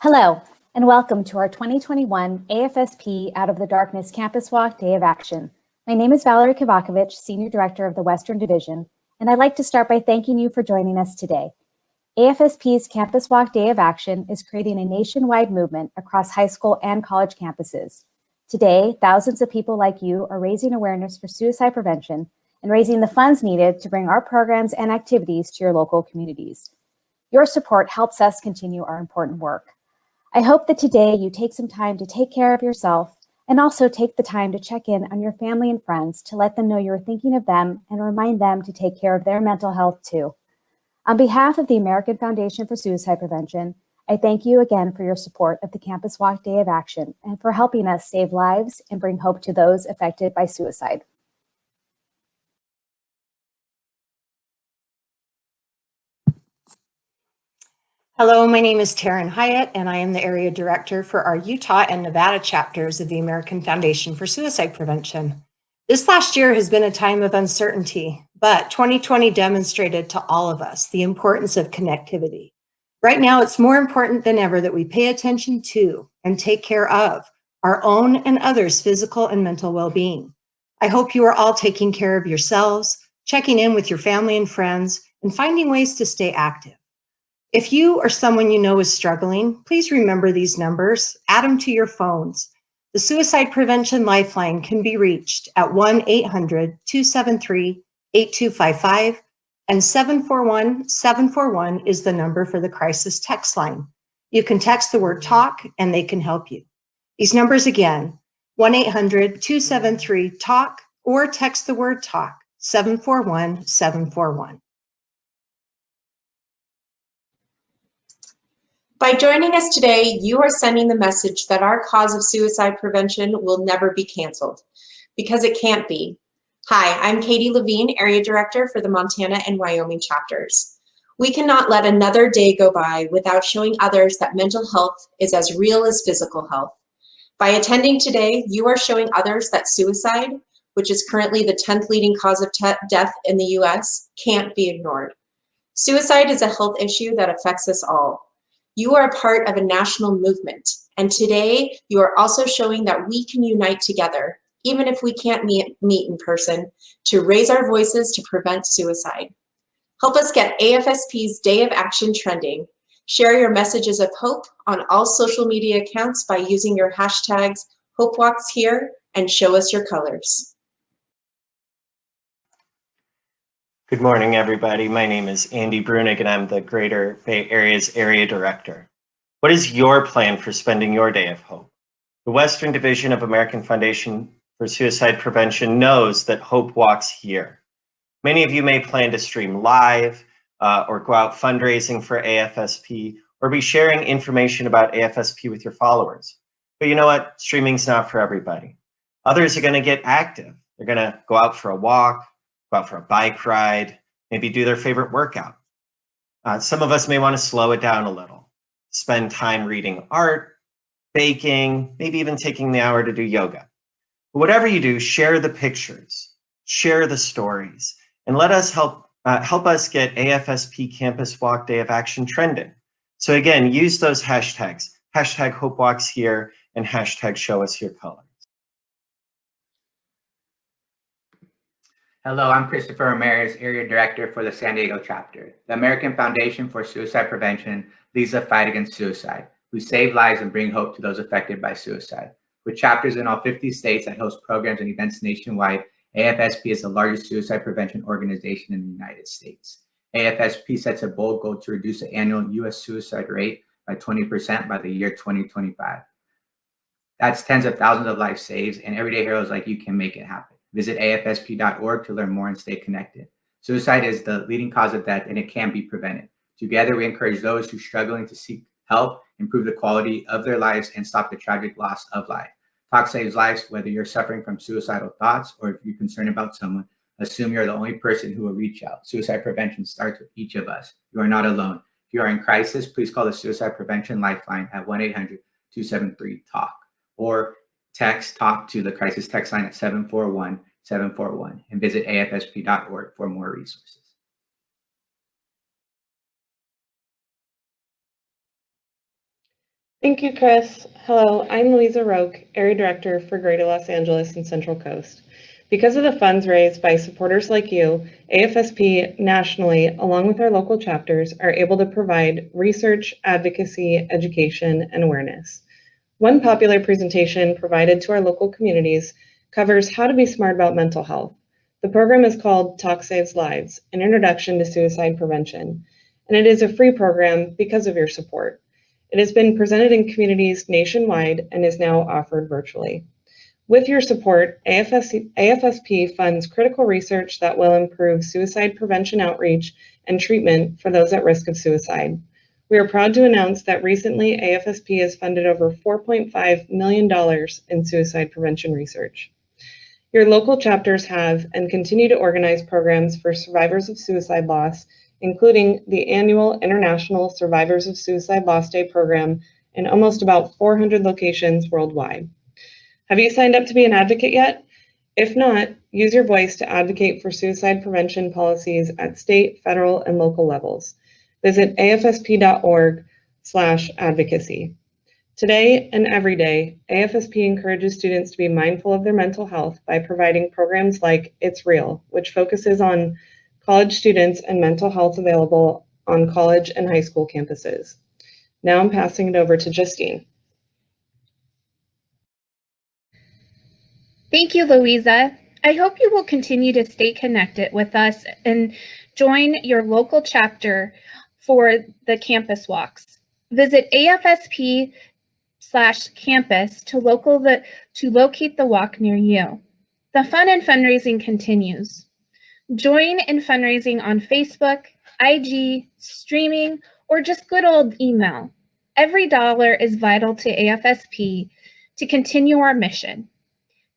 Hello, and welcome to our 2021 AFSP Out of the Darkness Campus Walk Day of Action. My name is Valerie Kavakovich, Senior Director of the Western Division, and I'd like to start by thanking you for joining us today. AFSP's Campus Walk Day of Action is creating a nationwide movement across high school and college campuses. Today, thousands of people like you are raising awareness for suicide prevention and raising the funds needed to bring our programs and activities to your local communities. Your support helps us continue our important work. I hope that today you take some time to take care of yourself and also take the time to check in on your family and friends to let them know you're thinking of them and remind them to take care of their mental health too. On behalf of the American Foundation for Suicide Prevention, I thank you again for your support of the Campus Walk Day of Action and for helping us save lives and bring hope to those affected by suicide. Hello, my name is Taryn Hyatt, and I am the Area Director for our Utah and Nevada chapters of the American Foundation for Suicide Prevention. This last year has been a time of uncertainty, but 2020 demonstrated to all of us the importance of connectivity. Right now, it's more important than ever that we pay attention to and take care of our own and others' physical and mental well-being. I hope you are all taking care of yourselves, checking in with your family and friends, and finding ways to stay active. If you or someone you know is struggling, please remember these numbers, add them to your phones. The Suicide Prevention Lifeline can be reached at 1-800-273-8255, and 741-741 is the number for the crisis text line. You can text the word TALK and they can help you. These numbers again, 1-800-273-TALK or text the word TALK, 741-741. By joining us today, you are sending the message that our cause of suicide prevention will never be canceled, because it can't be. Hi, I'm Katie Levine, Area Director for the Montana and Wyoming chapters. We cannot let another day go by without showing others that mental health is as real as physical health. By attending today, you are showing others that suicide, which is currently the 10th leading cause of death in the US, can't be ignored. Suicide is a health issue that affects us all. You are a part of a national movement, and today you are also showing that we can unite together, even if we can't meet in person, to raise our voices to prevent suicide. Help us get AFSP's Day of Action trending. Share your messages of hope on all social media accounts by using your hashtags HopeWalksHere and Show Us Your Colors. Good morning, everybody. My name is Andy Brunig, and I'm the Greater Bay Area's Area Director. What is your plan for spending your day of hope? The Western Division of American Foundation for Suicide Prevention knows that hope walks here. Many of you may plan to stream live or go out fundraising for AFSP or be sharing information about AFSP with your followers. But you know what? Streaming's not for everybody. Others are going to get active. They're going to go out for a walk, go out for a bike ride, maybe do their favorite workout. Some of us may want to slow it down a little, spend time reading art, baking, maybe even taking the hour to do yoga. But whatever you do, share the pictures, share the stories, and let us help us get AFSP Campus Walk Day of Action trending. So again, use those hashtags, hashtag HopeWalksHere and hashtag Show Us Your Colors. Hello, I'm Christopher Ramirez, Area Director for the San Diego chapter. The American Foundation for Suicide Prevention leads the fight against suicide. We save lives and bring hope to those affected by suicide. With chapters in all 50 states that host programs and events nationwide, AFSP is the largest suicide prevention organization in the United States. AFSP sets a bold goal to reduce the annual U.S. suicide rate by 20% by the year 2025. That's tens of thousands of lives saved, and everyday heroes like you can make it happen. Visit afsp.org to learn more and stay connected. Suicide is the leading cause of death, and it can be prevented. Together, we encourage those who are struggling to seek help, improve the quality of their lives, and stop the tragic loss of life. Talk saves lives. Whether you're suffering from suicidal thoughts or if you're concerned about someone, assume you're the only person who will reach out. Suicide prevention starts with each of us. You are not alone. If you are in crisis, please call the Suicide Prevention Lifeline at 1-800-273-TALK or text TALK to the crisis text line at 741-741 and visit afsp.org for more resources. Thank you, Chris. Hello, I'm Louisa Roque, Area Director for Greater Los Angeles and Central Coast. Because of the funds raised by supporters like you, AFSP nationally, along with our local chapters, are able to provide research, advocacy, education, and awareness. One popular presentation provided to our local communities covers how to be smart about mental health. The program is called Talk Saves Lives, an introduction to suicide prevention, and it is a free program because of your support. It has been presented in communities nationwide and is now offered virtually. With your support, AFSP funds critical research that will improve suicide prevention outreach and treatment for those at risk of suicide. We are proud to announce that recently AFSP has funded over $4.5 million in suicide prevention research. Your local chapters have and continue to organize programs for survivors of suicide loss, including the annual International Survivors of Suicide Loss Day program in almost about 400 locations worldwide. Have you signed up to be an advocate yet? If not, use your voice to advocate for suicide prevention policies at state, federal, and local levels. Visit afsp.org/advocacy. Today and every day, AFSP encourages students to be mindful of their mental health by providing programs like It's Real, which focuses on college students and mental health available on college and high school campuses. Now I'm passing it over to Justine. Thank you, Louisa. I hope you will continue to stay connected with us and join your local chapter for the campus walks. Visit AFSP/campus to locate the walk near you. The fun and fundraising continues. Join in fundraising on Facebook, IG, streaming, or just good old email. Every dollar is vital to AFSP to continue our mission.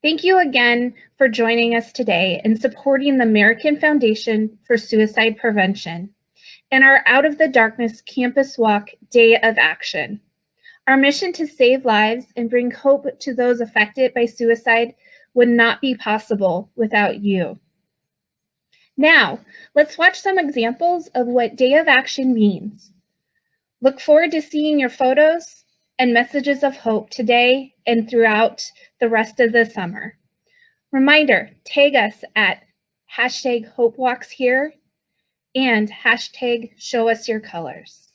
Thank you again for joining us today and supporting the American Foundation for Suicide Prevention and our Out of the Darkness Campus Walk Day of Action. Our mission to save lives and bring hope to those affected by suicide would not be possible without you. Now, let's watch some examples of what Day of Action means. Look forward to seeing your photos and messages of hope today and throughout the rest of the summer. Reminder, tag us at #HopeWalksHere and #ShowUsYourColors.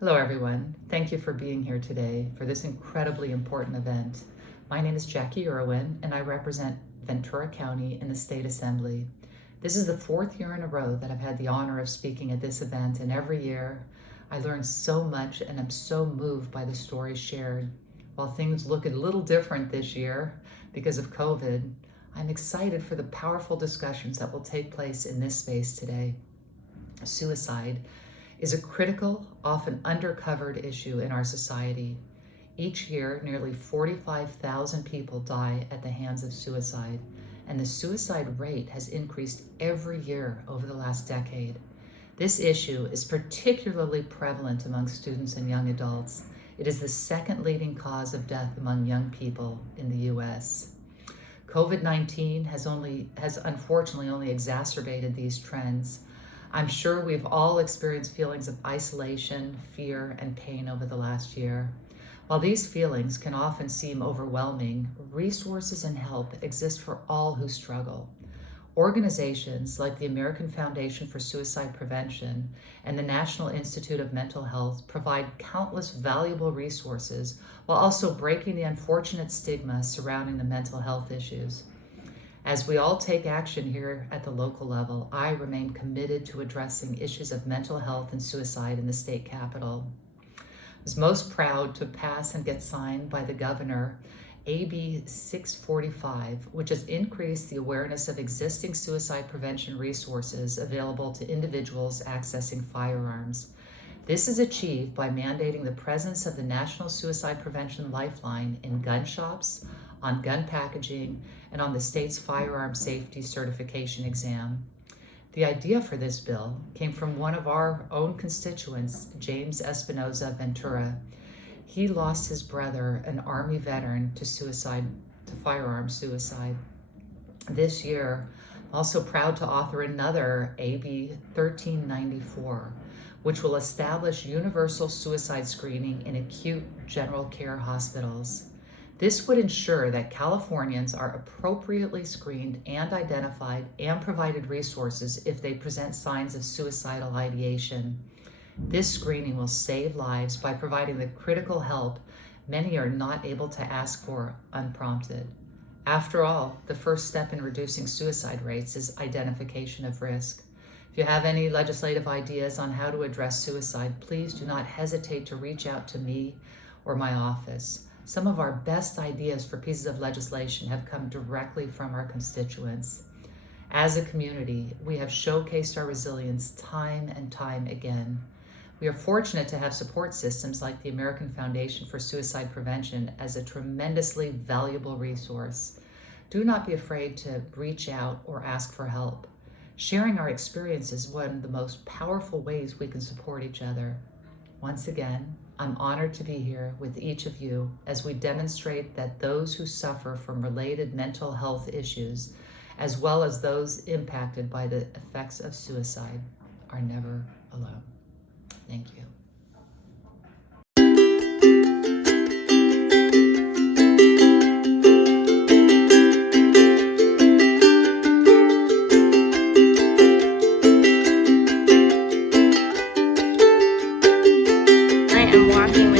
Hello, everyone. Thank you for being here today for this incredibly important event. My name is Jackie Irwin, and I represent Ventura County in the State Assembly. This is the 4th year in a row that I've had the honor of speaking at this event, and every year I learn so much and I'm so moved by the stories shared. While things look a little different this year because of COVID, I'm excited for the powerful discussions that will take place in this space today. Suicide is a critical, often undercovered issue in our society. Each year, nearly 45,000 people die at the hands of suicide, and the suicide rate has increased every year over the last decade. This issue is particularly prevalent among students and young adults. It is the second leading cause of death among young people in the US. COVID-19 has unfortunately only exacerbated these trends. I'm sure we've all experienced feelings of isolation, fear, and pain over the last year. While these feelings can often seem overwhelming, resources and help exist for all who struggle. Organizations like the American Foundation for Suicide Prevention and the National Institute of Mental Health provide countless valuable resources while also breaking the unfortunate stigma surrounding the mental health issues. As we all take action here at the local level, I remain committed to addressing issues of mental health and suicide in the state capitol. I was most proud to pass and get signed by the governor AB 645, which has increased the awareness of existing suicide prevention resources available to individuals accessing firearms. This is achieved by mandating the presence of the National Suicide Prevention Lifeline in gun shops, on gun packaging, and on the state's firearm safety certification exam. The idea for this bill came from one of our own constituents, James Espinoza Ventura. He lost his brother, an Army veteran, to firearm suicide. This year, I'm also proud to author another AB 1394, which will establish universal suicide screening in acute general care hospitals. This would ensure that Californians are appropriately screened and identified and provided resources if they present signs of suicidal ideation. This screening will save lives by providing the critical help many are not able to ask for unprompted. After all, the first step in reducing suicide rates is identification of risk. If you have any legislative ideas on how to address suicide, please do not hesitate to reach out to me or my office. Some of our best ideas for pieces of legislation have come directly from our constituents. As a community, we have showcased our resilience time and time again. We are fortunate to have support systems like the American Foundation for Suicide Prevention as a tremendously valuable resource. Do not be afraid to reach out or ask for help. Sharing our experience is one of the most powerful ways we can support each other. Once again, I'm honored to be here with each of you as we demonstrate that those who suffer from related mental health issues, as well as those impacted by the effects of suicide, are never alone. Thank you. I am walking with